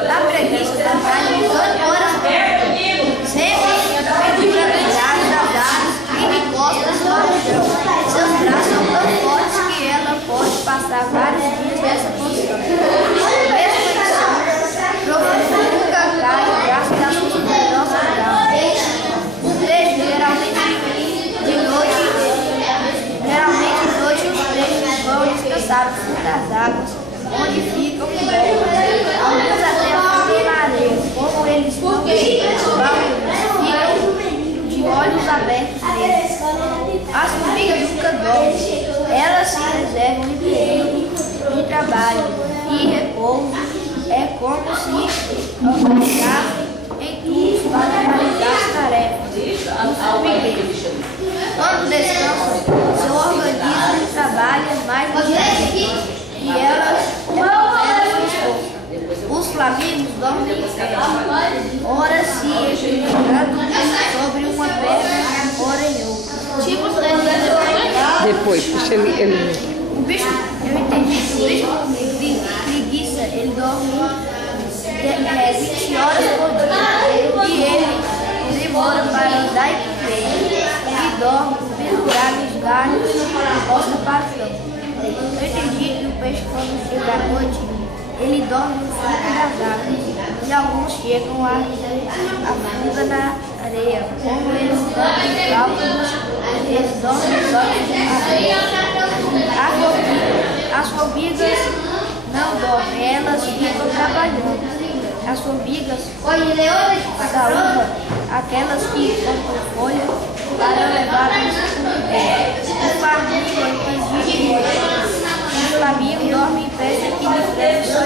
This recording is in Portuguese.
A preguiça trabalha 18 horas por dia, sempre pendura das árvores e de costas para o chão. Seus braços são tão fortes que ela pode passar vários dias nessa posição. Mesmo em sono profundo, nunca cai o braço das suas poderosas garras. O peixe geralmente de noite os peixes vão descansar no fundo das águas, onde ficam cobertos. Alguns até afundam na areia, como eles ficam de olhos abertos neles. As formigas nunca dormem, elas se reservam em período de trabalho e repouso. É como se organizassem em turnos para realizar as tarefas dos formigueiros. Quando descansam, seu organismo trabalha mais do que e elas recuperam sua força. Os flamingos dormem em pé, ora se equilibrando sobre uma perna, ora em outra. Depois, puxa ele. O bicho, eu entendi que o bicho preguiça, ele dorme 20 horas por dia e ele demora para andar e comer. E dorme pendurado nos galhos e costa para o chão. Eu entendi que o peixe, quando chega à noite, ele dorme no fundo das águas e alguns chegam a afunda na areia. Como eles dormem em cálculos, eles dormem só na areia. As formigas não dormem, elas ficam trabalhando. As formigas da uva, aquelas que compram folha para levar o flamingo dorme em pé, equilibrando sua